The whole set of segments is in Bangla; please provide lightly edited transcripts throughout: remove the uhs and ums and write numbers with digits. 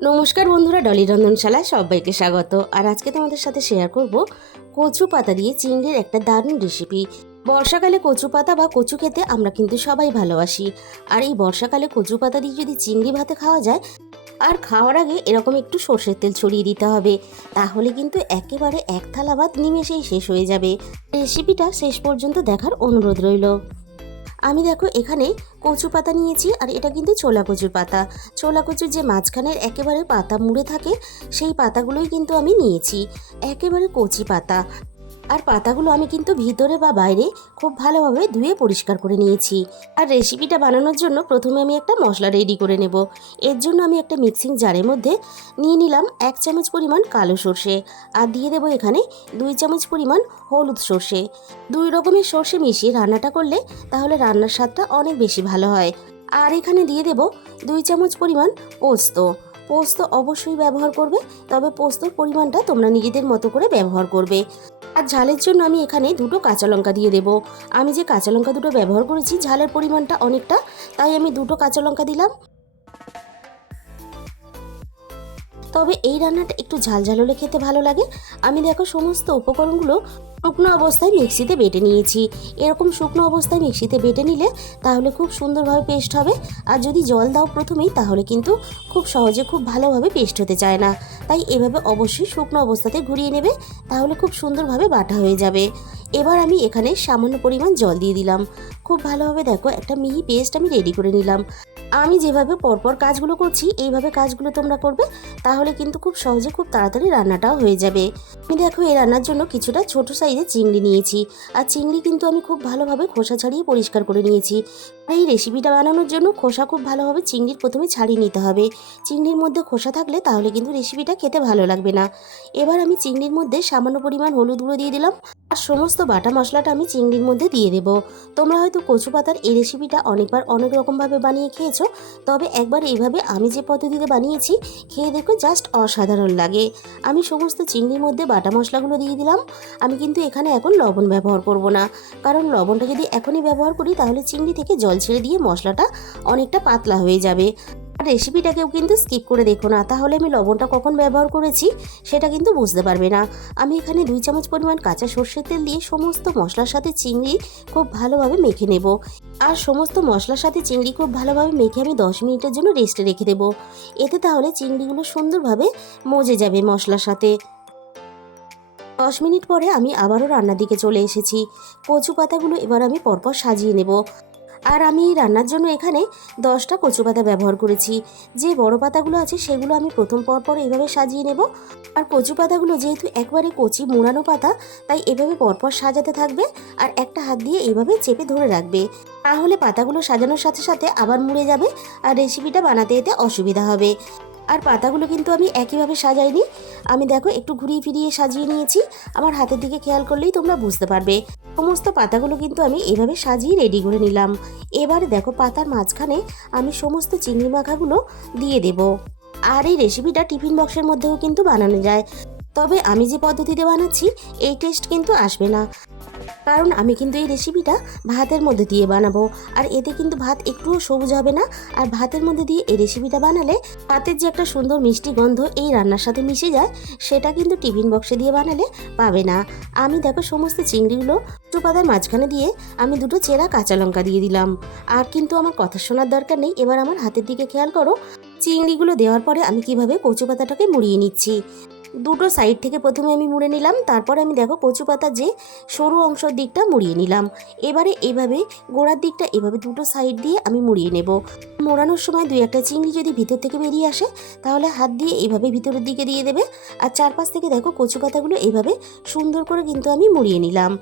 নমস্কার বন্ধুরা, dolirrondhanshala সবাইকে স্বাগত। আর আজকে তোমাদের সাথে শেয়ার করব কচু পাতা দিয়ে চিংড়ির একটা দারুণ রেসিপি। বর্ষাকালে কচু পাতা বা কচু খেতে আমরা কিন্তু সবাই ভালোবাসি। আর এই বর্ষাকালে কচু পাতা দিয়ে যদি চিংড়ি ভাতে খাওয়া যায়, আর খাওয়ার আগে এরকম একটু সর্ষের তেল ছড়িয়ে দিতে হবে, তাহলে কিন্তু একেবারে এক থালা ভাত নিমেষেই শেষ হয়ে যাবে। রেসিপিটা শেষ পর্যন্ত দেখার অনুরোধ রইল। আমি দেখো এখানে কচু পাতা নিয়েছি, আর এটা কিন্তু ছোলা কচুর পাতা। ছোলা কচুর যে মাঝখানের একেবারে পাতা মুড়ে থাকে, সেই পাতাগুলোই কিন্তু আমি নিয়েছি, একেবারে কচি পাতা। আর পাতাগুলো আমি কিন্তু ভিতরে বা বাইরে খুব ভালোভাবে ধুয়ে পরিষ্কার করে নিয়েছি। আর রেসিপিটা বানানোর জন্য প্রথমে আমি একটা মশলা রেডি করে নেব। এর জন্য আমি একটা মিক্সিং জারের মধ্যে নিয়ে নিলাম 1 চামচ পরিমাণ কালো সর্ষে, আর দিয়ে দেবো এখানে 2 চামচ পরিমাণ হলুদ সর্ষে। 2 রকমের সর্ষে মিশিয়ে রান্নাটা করলে তাহলে রান্নার স্বাদটা অনেক বেশি ভালো হয়। আর এখানে দিয়ে দেব 2 চামচ পরিমাণ পোস্ত। পোস্ত অবশ্যই ব্যবহার করবে, তবে পোস্তর পরিমাণটা তোমরা নিজেদের মতো করে ব্যবহার করবে। আর ঝালের জন্য আমি এখানে 2টো কাঁচা লঙ্কা দিয়ে দেবো। আমি যে কাঁচা লঙ্কা দুটো ব্যবহার করেছি, ঝালের পরিমাণটা অনেকটা, তাই আমি 2টো কাঁচা লঙ্কা দিলাম। তবে এই রান্নাটা একটু ঝাল ঝাল হলে খেতে ভালো লাগে। আমি দেখো সমস্ত উপকরণগুলো শুকনো অবস্থায় মিক্সিতে বেটে নিয়েছি। এরকম শুকনো অবস্থায় মিক্সিতে বেটে নিলে তাহলে খুব সুন্দরভাবে পেস্ট হবে। আর যদি জল দাও প্রথমেই, তাহলে কিন্তু খুব সহজে খুব ভালোভাবে পেস্ট হতে চায় না। তাই এভাবে অবশ্যই শুকনো অবস্থাতে ঘুরিয়ে নেবে, তাহলে খুব সুন্দরভাবে বাটা হয়ে যাবে। এবার আমি এখানে সামান্য পরিমাণ জল দিয়ে দিলাম। খুব ভালোভাবে দেখো একটা মিহি পেস্ট আমি রেডি করে নিলাম। আমি যেভাবে পরপর কাজগুলো করছি, এইভাবে কাজগুলো তোমরা করবে, তাহলে কিন্তু খুব সহজে খুব তাড়াতাড়ি রান্নাটাও হয়ে যাবে। আমি দেখো এই রান্নার জন্য কিছুটা ছোট সাইজের চিংড়ি নিয়েছি। আর চিংড়ি কিন্তু আমি খুব ভালোভাবে খোসা ছাড়িয়ে পরিষ্কার করে নিয়েছি। আর এই রেসিপিটা বানানোর জন্য খোসা খুব ভালোভাবে চিংড়ির প্রথমে ছাড়িয়ে নিতে হবে। চিংড়ির মধ্যে খোসা থাকলে তাহলে কিন্তু রেসিপিটা খেতে ভালো লাগবে না। এবার আমি চিংড়ির মধ্যে সামান্য পরিমাণ হলুদ গুঁড়ো দিয়ে দিলাম, আর সমস্ত বাটা মশলাটা আমি চিংড়ির মধ্যে দিয়ে দেবো। তোমরা হয়তো কচু পাতার এই রেসিপিটা অনেকবার অনেক রকমভাবে বানিয়ে খেয়েছো, তবে একবার এইভাবে আমি যে পদ্ধতিতে বানিয়েছি খেয়ে দেখো, জাস্ট অসাধারণ লাগে। আমি সমস্ত চিংড়ির মধ্যে বাটা মশলাগুলো দিয়ে দিলাম। আমি কিন্তু এখানে এখন লবণ ব্যবহার করব না, কারণ লবণটা যদি এখনই ব্যবহার করি তাহলে চিংড়ি থেকে জল ছেড়ে দিয়ে মশলাটা অনেকটা পাতলা হয়ে যাবে। আর রেসিপিটাকেও কিন্তু স্কিপ করে দেখো না, তাহলে আমি লবণটা কখন ব্যবহার করেছি সেটা কিন্তু বুঝতে পারবে না। আমি এখানে 2 চামচ পরিমাণ কাঁচা সর্ষের তেল দিয়ে সমস্ত মশলার সাথে চিংড়ি খুব ভালোভাবে মেখে নেব। আর সমস্ত মশলার সাথে চিংড়ি খুব ভালোভাবে মেখে আমি 10 মিনিটের জন্য রেস্টে রেখে দেবো। এতে তাহলে চিংড়িগুলো সুন্দরভাবে মজে যাবে মশলার সাথে। 10 মিনিট পরে আমি আবারও রান্নার দিকে চলে এসেছি। কচু পাতাগুলো এবার আমি পরপর সাজিয়ে নেব। আর আমি এই রান্নার জন্য এখানে 10টা কচু পাতা ব্যবহার করেছি। যে বড় পাতাগুলো আছে সেগুলো আমি প্রথম পরপর এইভাবে সাজিয়ে নেব। আর কচু পাতাগুলো যেহেতু একবারে কচি মোড়ানো পাতা, তাই এভাবে পরপর সাজাতে থাকবে, আর একটা হাত দিয়ে এইভাবে চেপে ধরে রাখবে। তাহলে পাতাগুলো সাজানোর সাথে সাথে আবার মুড়ে যাবে, আর রেসিপিটা বানাতে এতে অসুবিধা হবে। আর পাতাগুলো কিন্তু আমি একইভাবে সাজাইনি, আমি দেখো একটু ঘুরিয়ে ফিরিয়ে সাজিয়ে নিয়েছি। আমার হাতের দিকে খেয়াল করলেই তোমরা বুঝতে পারবে। সমস্ত পাতাগুলো কিন্তু আমি এইভাবে সাজিয়ে রেডি করে নিলাম। এবারে দেখো পাতার মাঝখানে আমি সমস্ত চিংড়ি মাখাগুলো দিয়ে দেব। আর এই রেসিপিটা টিফিন বক্সের মধ্যেও কিন্তু বানানো যায়, তবে আমি যে পদ্ধতিতে বানাচ্ছি এই টেস্ট কিন্তু আসবে না, কারণ আমি কিন্তু এই রেসিপিটা ভাতের মধ্যে দিয়ে বানাবো। আর এতে কিন্তু ভাত একটুও সবুজ হবে না। আর ভাতের মধ্যে দিয়ে এই রেসিপিটা বানালে ভাতের যে একটা সুন্দর মিষ্টি গন্ধ এই রান্নার সাথে মিশে যায়, সেটা কিন্তু টিফিন বক্সে দিয়ে বানালে পাবে না। আমি দেখো সমস্ত চিংড়িগুলো কচু পাতার মাঝখানে দিয়ে আমি 2টো চেরা কাঁচা লঙ্কা দিয়ে দিলাম। আর কিন্তু আমার কথা শোনার দরকার নেই, এবার আমার হাতের দিকে খেয়াল করো। চিংড়িগুলো দেওয়ার পরে আমি কিভাবে কচু পাতাটাকে মুড়িয়ে নিচ্ছি। 2টো সাইড থেকে প্রথমে আমি মুড়ে নিলাম, তারপরে আমি দেখো কচু পাতার যে সরু অংশের দিকটা মুড়িয়ে নিলাম। এবারে এইভাবে গোড়ার দিকটা এভাবে 2টো সাইড দিয়ে আমি মুড়িয়ে নেব। মোড়ানোর সময় 2-1টা চিংড়ি যদি ভিতর থেকে বেরিয়ে আসে, তাহলে হাত দিয়ে এইভাবে ভিতরের দিকে দিয়ে দেবে। আর চারপাশ থেকে দেখো কচু পাতাগুলো এইভাবে সুন্দর করে কিন্তু আমি মুড়িয়ে নিলাম।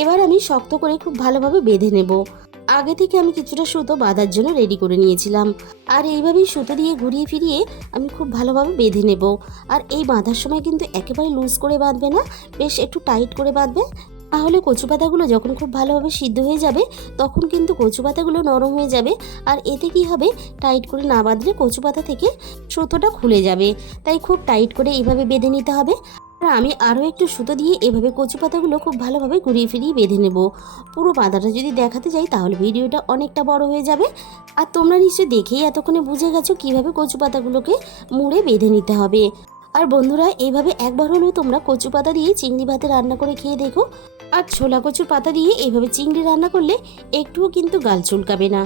এবার আমি শক্ত করে খুব ভালোভাবে বেঁধে নেব। আগে থেকে আমি কিছুটা সুতো বাঁধার জন্য রেডি করে নিয়েছিলাম, আর এইভাবেই সুতো দিয়ে ঘুরিয়ে ফিরিয়ে আমি খুব ভালোভাবে বেঁধে নেব। আর এই বাঁধার সময় কিন্তু একেবারে লুজ করে বাঁধবে না, বেশ একটু টাইট করে বাঁধবে, তাহলে কচু পাতাগুলো যখন খুব ভালোভাবে সিদ্ধ হয়ে যাবে তখন কিন্তু কচু পাতাগুলো নরম হয়ে যাবে। আর এতে কি হবে, টাইট করে না বাঁধলে কচু পাতা থেকে সুতোটা খুলে যাবে। তাই খুব টাইট করে এইভাবে বেঁধে নিতে হবে। আর আমি আরও একটু সুতো দিয়ে এভাবে কচু পাতাগুলো খুব ভালোভাবে ঘুরিয়ে ফিরিয়ে বেঁধে নেব। পুরো বাঁধাটা যদি দেখাতে যাই তাহলে ভিডিওটা অনেকটা বড় হয়ে যাবে। আর তোমরা নিশ্চয়ই দেখেই এতক্ষণে বুঝে গেছো কীভাবে কচু পাতাগুলোকে মুড়ে বেঁধে নিতে হবে। আর বন্ধুরা, এইভাবে একবার হলেও তোমরা কচু পাতা দিয়ে চিংড়ি ভাতে রান্না করে খেয়ে দেখো। আর ছোলা কচুর পাতা দিয়ে এইভাবে চিংড়ি রান্না করলে একটুও কিন্তু গাল চুলকাবে না।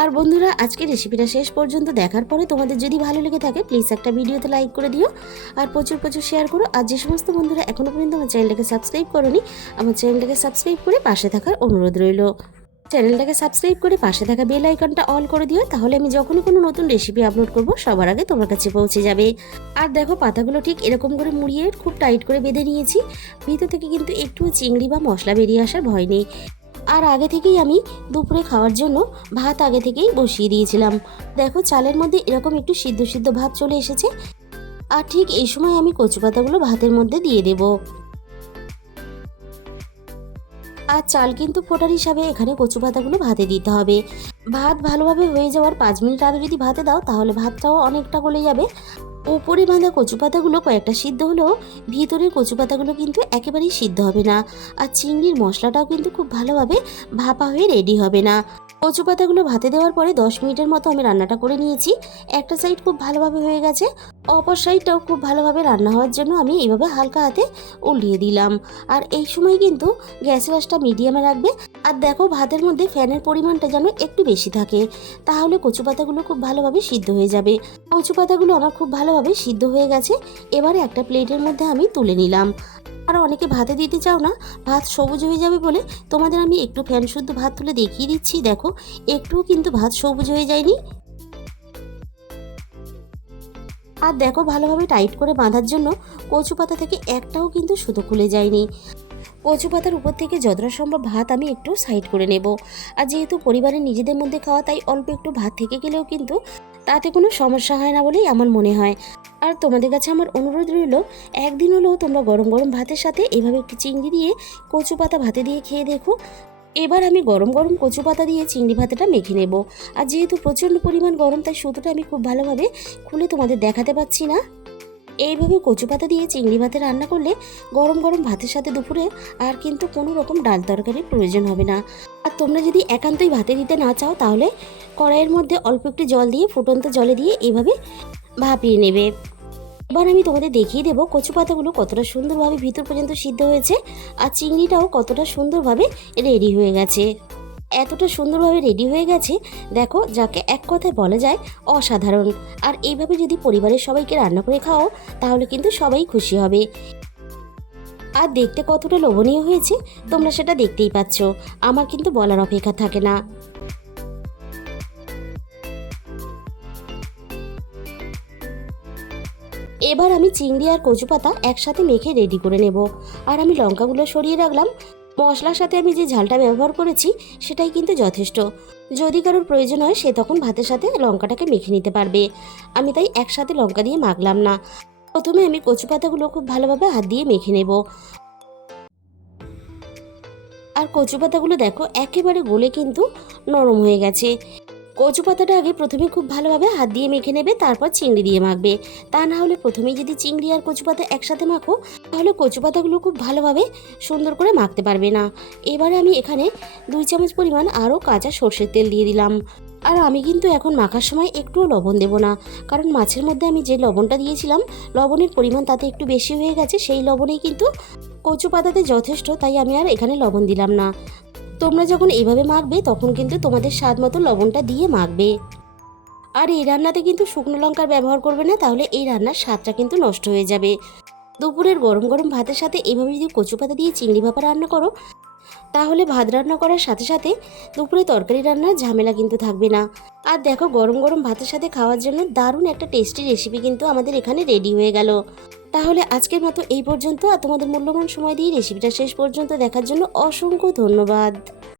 আর বন্ধুরা, আজকের রেসিপিটা শেষ পর্যন্ত দেখার পরে তোমাদের যদি ভালো লেগে থাকে প্লিজ একটা ভিডিওতে লাইক করে দিও, আর প্রচুর প্রচুর শেয়ার করো। আর যে সমস্ত বন্ধুরা এখনও পর্যন্ত আমার চ্যানেলটাকে সাবস্ক্রাইব করোনি, আমার চ্যানেলটাকে সাবস্ক্রাইব করে পাশে থাকার অনুরোধ রইল। চ্যানেলটাকে সাবস্ক্রাইব করে পাশে থাকা বেল আইকনটা অল করে দিও, তাহলে আমি যখনই কোনো নতুন রেসিপি আপলোড করব সবার আগে তোমার কাছে পৌঁছে যাবে। আর দেখো, পাতাগুলো ঠিক এরকম করে মুড়িয়ে খুব টাইট করে বেঁধে নিয়েছি। ভিতর থেকে কিন্তু একটুও চিংড়ি বা মশলা বেরিয়ে আসার ভয় নেই। আর আগে থেকেই আমি দুপুরে খাওয়ার জন্য ভাত আগে থেকেই বসিয়ে দিয়েছিলাম। দেখো, চালের মধ্যে এরকম একটু সিদ্ধ সিদ্ধ ভাব চলে এসেছে। আর ঠিক এই সময় আমি কচু পাতাগুলো ভাতের মধ্যে দিয়ে দেব। আর চাল কিন্তু ফোটার হিসাবে এখানে কচু পাতাগুলো ভাতে দিতে হবে। ভাত ভালোভাবে হয়ে যাওয়ার 5 মিনিট আগে যদি ভাতে দাও তাহলে ভাতটাও অনেকটা গলে যাবে। উপরে বাঁধা কচু পাতাগুলো কয়েকটা সিদ্ধ হলেও ভিতরের কচু পাতাগুলো কিন্তু একেবারেই সিদ্ধ হবে না। আর চিংড়ির মশলাটাও কিন্তু খুব ভালোভাবে ভাপা হয়ে রেডি হবে না। কচু পাতাগুলো ভাতে দেওয়ার পরে 10 মিনিটের মতো আমি রান্নাটা করে নিয়েছি। একটা সাইড খুব ভালোভাবে হয়ে গেছে, অপর সাইডটাও খুব ভালোভাবে রান্না হওয়ার জন্য আমি এইভাবে হালকা হাতে উল্টিয়ে দিলাম। আর এই সময় কিন্তু গ্যাসের আঁচটা মিডিয়ামে রাখবে। আর দেখো, ভাতের মধ্যে ফ্যানের পরিমাণটা যেন একটু বেশি থাকে, তাহলে কচু পাতাগুলো খুব ভালোভাবে সিদ্ধ হয়ে যাবে। কচু পাতাগুলো আমার খুব ভালোভাবে সিদ্ধ হয়ে গেছে। এবারে একটা প্লেটের মধ্যে আমি তুলে নিলাম। আর অনেকে ভাতে দিতে চাও না, ভাত সবুজ হয়ে যাবে বলে তোমাদের আমি একটু ফ্যান শুদ্ধ ভাত তুলে দেখিয়ে দিচ্ছি। দেখো, একটুও কিন্তু ভাত সবুজ হয়ে যায়নি। আর দেখো, ভালোভাবে টাইট করে বাঁধার জন্য কচু পাতা থেকে একটাও কিন্তু সুতো খুলে যায়নি। কচু পাতার উপর থেকে যতটা সম্ভব ভাত আমি একটু সাইড করে নেব। আর যেহেতু পরিবারের নিজেদের মধ্যে খাওয়া, তাই অল্প একটু ভাত থেকে গেলেও কিন্তু তাতে কোনো সমস্যা হয় না বলেই আমার মনে হয়। আর তোমাদের কাছে আমার অনুরোধ রইল, একদিন হলেও তোমরা গরম গরম ভাতের সাথে এভাবে একটু চিংড়ি দিয়ে কচু পাতা ভাতে দিয়ে খেয়ে দেখো। এবার আমি গরম গরম কচু পাতা দিয়ে চিংড়ি ভাতেটা মেখে নেব। আর যেহেতু প্রচণ্ড পরিমাণ গরম, তাই সুতোটা আমি খুব ভালোভাবে খুলে তোমাদের দেখাতে পাচ্ছি না। এইভাবে কচু পাতা দিয়ে চিংড়ি ভাতে রান্না করলে গরম গরম ভাতের সাথে দুপুরে আর কিন্তু কোনো রকম ডাল তরকারির প্রয়োজন হবে না। আর তোমরা যদি একান্তই ভাতে দিতে না চাও তাহলে কড়াইয়ের মধ্যে অল্প একটু জল দিয়ে ফুটন্ত জলে দিয়ে এইভাবে ভাপিয়ে নেবে। এবার আমি তোমাদের দেখিয়ে দেবো কচু পাতাগুলো কতটা সুন্দরভাবে ভিতর পর্যন্ত সিদ্ধ হয়েছে, আর চিংড়িটাও কতটা সুন্দরভাবে রেডি হয়ে গেছে। এতটা সুন্দরভাবে রেডি হয়ে গেছে, দেখো, যাকে এক কথায় বলা যায় অসাধারণ। আর এইভাবে যদি পরিবারের সবাইকে রান্না করে খাও তাহলে কিন্তু সবাই খুশি হবে। আর দেখতে কতটা লোভনীয় হয়েছে তোমরা সেটা দেখতেই পাচ্ছ, আমার কিন্তু বলার অপেক্ষা থাকে না। এবার আমি চিংড়ি আর কচু পাতা একসাথে মেখে রেডি করে নেব। আর আমি লঙ্কাগুলো সরিয়ে রাখলাম। মশলার সাথে আমি যে ঝালটা ব্যবহার করেছি সেটাই কিন্তু যথেষ্ট। যদি কারোর প্রয়োজন হয় সে তখন ভাতের সাথে লঙ্কাটাকে মেখে নিতে পারবে। আমি তাই একসাথে লঙ্কা দিয়ে মাখলাম না। প্রথমে আমি কচু পাতাগুলো খুব ভালোভাবে হাত দিয়ে মেখে নেব। আর কচু পাতাগুলো দেখো একেবারে গলে কিন্তু নরম হয়ে গেছে। কচু পাতাটা আগে প্রথমে খুব ভালোভাবে হাত দিয়ে মেখে নেবে, তারপর চিংড়ি দিয়ে মাখবে। তা না হলে প্রথমেই যদি চিংড়ি আর কচু পাতা একসাথে মাখো তাহলে কচু পাতাগুলো খুব ভালোভাবে সুন্দর করে মাখতে পারবে না। এবারে আমি এখানে 2 চামচ পরিমাণ আরও কাঁচা সর্ষের তেল দিয়ে দিলাম। আর আমি কিন্তু এখন মাখার সময় একটুও লবণ দেব না, কারণ মাছের মধ্যে আমি যে লবণটা দিয়েছিলাম লবণের পরিমাণ তাতে একটু বেশি হয়ে গেছে। সেই লবণেই কিন্তু কচু পাতাতে যথেষ্ট, তাই আমি আর এখানে লবণ দিলাম না। তোমরা যখন এইভাবে মাখবে তখন কিন্তু তোমাদের স্বাদ মতো লবণটা দিয়ে মাখবে। আর এই রান্নাতে কিন্তু শুকনো লঙ্কার ব্যবহার করবে না, তাহলে এই রান্নার স্বাদটা কিন্তু নষ্ট হয়ে যাবে। দুপুরের গরম গরম ভাতের সাথে এইভাবে যদি কচু পাতা দিয়ে চিংড়ি ভাপা রান্না করো তাহলে ভাত রান্না করার সাথে সাথে দুপুরে তরকারি রান্নার ঝামেলা কিন্তু থাকবে না। আর দেখো, গরম গরম ভাতের সাথে খাওয়ার জন্য দারুণ একটা টেস্টি রেসিপি কিন্তু আমাদের এখানে রেডি হয়ে গেল। তাহলে আজকের মতো এই পর্যন্ত। আর তোমাদের মূল্যবান সময় দিয়ে রেসিপিটা শেষ পর্যন্ত দেখার জন্য অসংখ্য ধন্যবাদ।